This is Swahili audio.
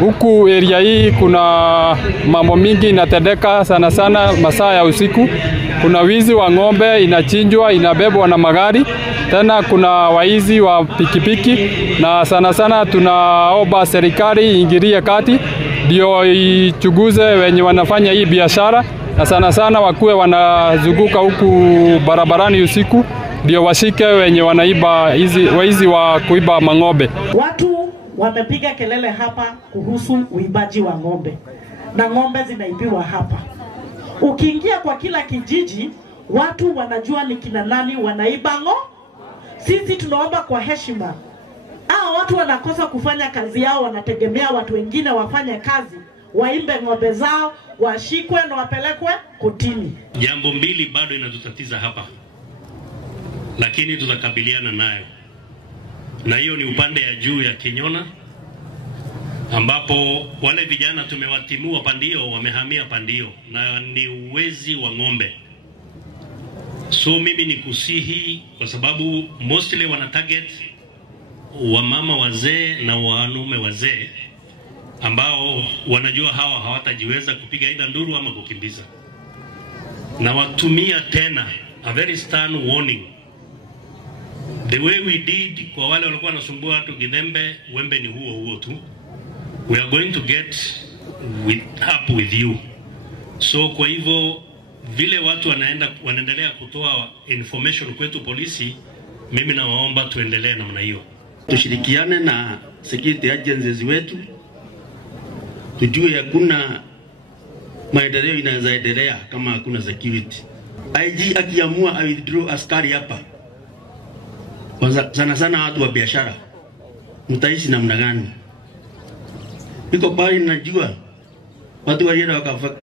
Huku area hii kuna mambo mingi inatendeka sana sana masaa ya usiku. Kuna wizi wa ng'ombe inachinjwa, inabebwa na magari. Tena kuna waizi wa pikipiki, na sana sana tunaomba serikali iingilie kati ndio ichunguze wenye wanafanya hii biashara, na sana sana wakuwe wanazunguka huku barabarani usiku ndio washike wenye wanaiba waizi wa kuiba mang'ombe. Watu wamepiga kelele hapa kuhusu uibaji wa ng'ombe, na ng'ombe zinaibiwa hapa. Ukiingia kwa kila kijiji, watu wanajua ni kina nani wanaiba ng'ombe. Sisi tunaomba kwa heshima, hao watu wanakosa kufanya kazi yao, wanategemea watu wengine wafanye kazi, waimbe ng'ombe zao, washikwe na wapelekwe kotini. Jambo mbili bado inatutatiza hapa, lakini tutakabiliana nayo, na hiyo ni upande ya juu ya Kinyona, ambapo wale vijana tumewatimua pandio, wamehamia pandio, na ni uwezi wa ng'ombe. So mimi ni kusihi, kwa sababu mostly wana target wamama wazee na wanaume wazee ambao wanajua hawa hawatajiweza kupiga ida nduru ama kukimbiza, na watumia tena a very stern warning, the way we did kwa wale walikuwa wanasumbua watu Githembe. Wembe ni huo tu, we are going to get up with you. So kwa hivyo vile watu wanaendelea kutoa information kwetu polisi, mimi nawaomba tuendelee namna hiyo. Tushirikiane na security agencies wetu, tujue hakuna maendeleo inaweza endelea kama hakuna security. IG akiamua withdraw askari hapa, sana sana watu wa biashara, mtaishi namna gani? Iko bali najua watu walienda wakafa.